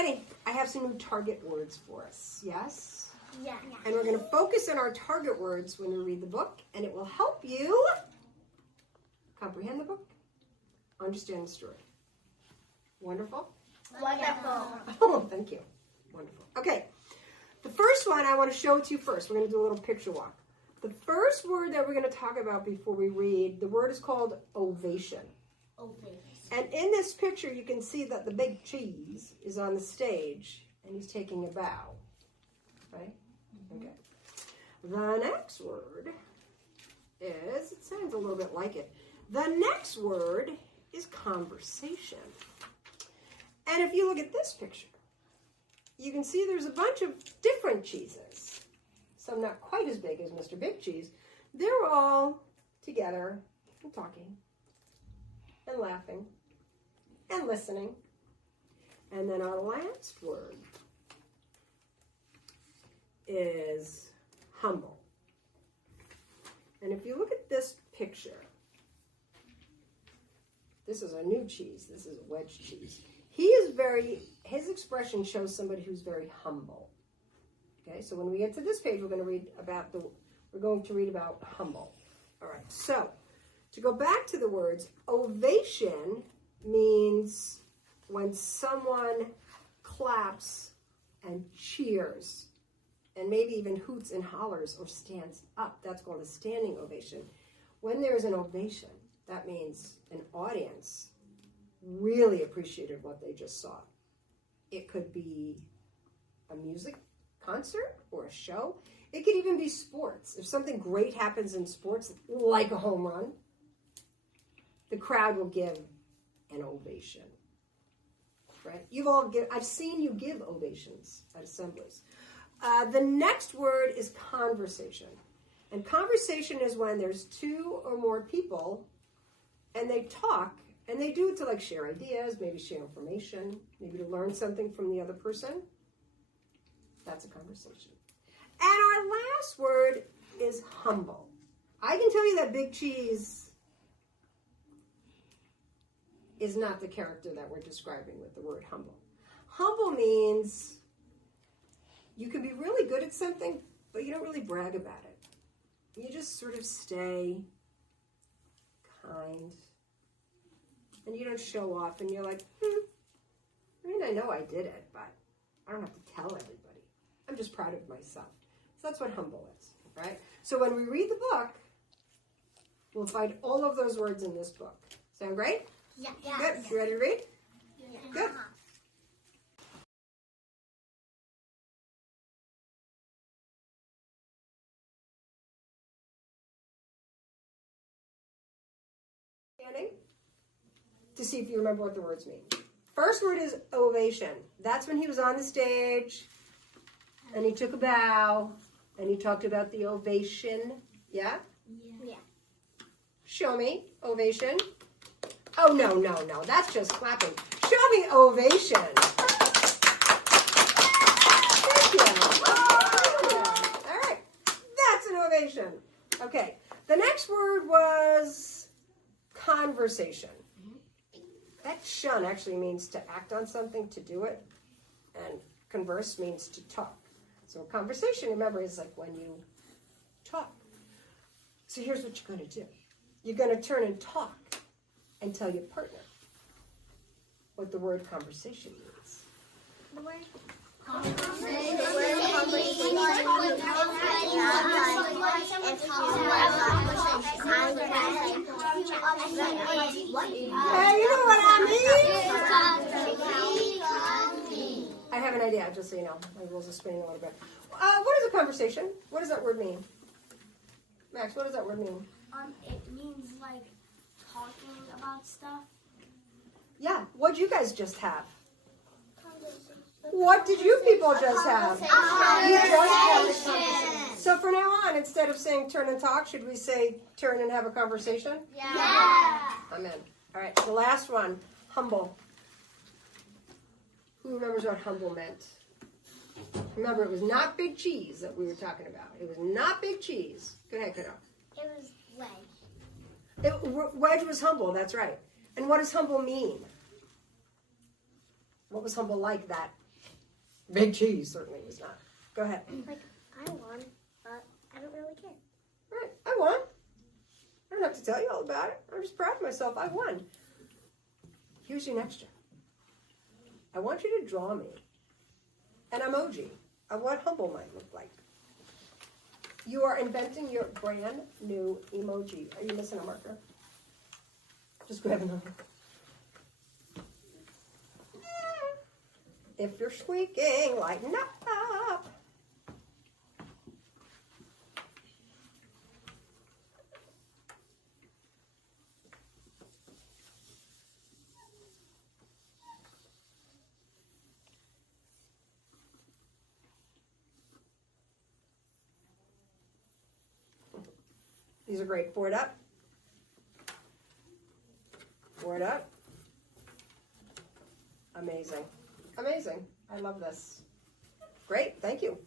Alrighty, I have some new target words for us, yes? Yeah. And we're going to focus on our target words when we read the book, and it will help you comprehend the book, understand the story. Wonderful? Wonderful. Oh, thank you. Wonderful. Okay, the first one I want to show it to you first. We're going to do a little picture walk. The first word that we're going to talk about before we read, the word is called ovation. Ovation. And in this picture, you can see that the big cheese is on the stage, and he's taking a bow. Right? Okay. The next word is, it sounds a little bit like it. The next word is conversation. And if you look at this picture, you can see there's a bunch of different cheeses. Some not quite as big as Mr. Big Cheese. They're all together and talking and laughing and listening. And then our last word is humble. And if you look at this picture, this is a new cheese. This is a wedge cheese. He is his expression shows somebody who's very humble. Okay, so when we get to this page, we're going to read about humble. All right, so to go back to the words, ovation means when someone claps and cheers and maybe even hoots and hollers or stands up. That's called a standing ovation. When there's an ovation, that means an audience really appreciated what they just saw. It could be a music concert or a show. It could even be sports. If something great happens in sports, like a home run, the crowd will give an ovation. Right? I've seen you give ovations at assemblies. The next word is conversation. And conversation is when there's two or more people and they talk, and they do it to like share ideas, maybe share information, maybe to learn something from the other person. That's a conversation. And our last word is humble. I can tell you that Big Cheese is not the character that we're describing with the word humble. Humble means you can be really good at something, but you don't really brag about it. You just sort of stay kind. And you don't show off, and you're like, I mean, I know I did it, but I don't have to tell everybody. I'm just proud of myself. So that's what humble is, right? So when we read the book, we'll find all of those words in this book. Sound great? Yeah. Good. You ready to read? Yeah. Good. Standing to see if you remember what the words mean. First word is ovation. That's when he was on the stage and he took a bow and he talked about the ovation. Yeah? Yeah. Show me ovation. Oh, no. That's just clapping. Show me ovation. Thank you. All right. That's an ovation. Okay. The next word was conversation. That shun actually means to act on something, to do it. And converse means to talk. So conversation, remember, is like when you talk. So here's what you're going to do. You're going to turn and talk and tell your partner what the word conversation means. The word Hey, you know what I mean? I have an idea, just so you know. My wheels are spinning a little bit. What is a conversation? What does that word mean? Max, what does that word mean? It means like talking about stuff. Yeah, what'd you guys just have? What did you people just have? You just had a conversation. So from now on, instead of saying turn and talk, should we say turn and have a conversation? Yeah. Amen. All right, the last one, humble. Who remembers what humble meant? Remember, it was not Big Cheese that we were talking about. It was not Big Cheese. Go ahead, kiddo. It was Wedge. Wedge was humble, that's right. And what does humble mean? What was humble like that Big cheese certainly was not. Go ahead. Like, I won, but I don't really care. Right, I won. I don't have to tell you all about it. I'm just proud of myself. I won. Here's your next job. I want you to draw me an emoji of what humble might look like. You are inventing your brand new emoji. Are you missing a marker? Just grab another. If you're squeaking, lighten up. These are great. Pour it up. Pour it up. Amazing. Amazing. I love this. Great. Thank you.